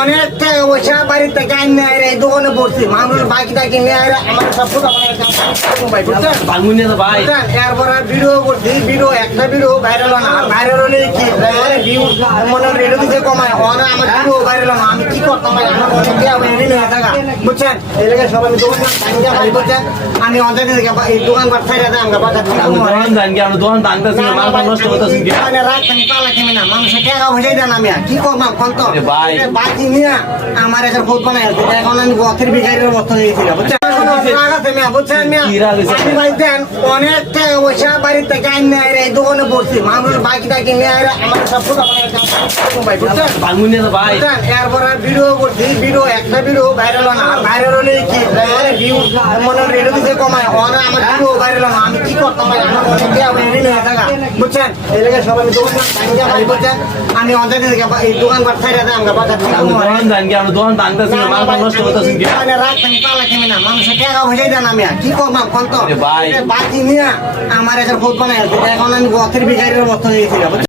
অনেক টাকা পয়সা বাড়ির থেকে আইনে এই দোকানে পড়ছি মানুষ বাইক টাকি নিয়ে আমার সব এরপরে ভিডিও করছি ভিডিও একটা ভিডিও ভাইরাল না ভাইরাল হলে কি ভিউ মনে রেডিও দিতে কমায় আমার ভিডিও ভাইরাল না আমি কি করতাম ভাই আমার অনেক টাকা হয়ে থাকা বুঝছেন এই লেগে সব আমি দোকান ভাই বুঝছেন আমি অঞ্চল থেকে এই দোকান বাট ছাইরা দেয় আমরা বাজার মানুষের টাকা হয়ে দেন আমি কি করলাম কোন তো বাকি নিয়ে আমার একটা ভোট বানাই এখন আমি গথের বিঘারের মতো হয়েছিলাম বুঝছেন অনেক টাকা পয়সা বাড়ির থেকে আইনে এই দোকানে পড়ছি মানুষ বাইক টাকি নিয়ে আমার সব এরপরে ভিডিও করছি ভিডিও একটা ভিডিও ভাইরাল না ভাইরাল হলে কি ভিউ মনে রেডিও দিতে কমায় আমার ভিডিও ভাইরাল না আমি কি করতাম ভাই আমার অনেক টাকা হয়ে থাকা বুঝছেন এই লেগে সব আমি দোকান ভাই বুঝছেন আমি অঞ্চল থেকে এই দোকান বাট ছাইরা দেয় আমরা বাজার মানুষের টাকা হয়ে দেন আমি কি করলাম কোন তো বাকি নিয়ে আমার একটা ভোট বানাই এখন আমি গথের বিঘারের মতো হয়েছিলাম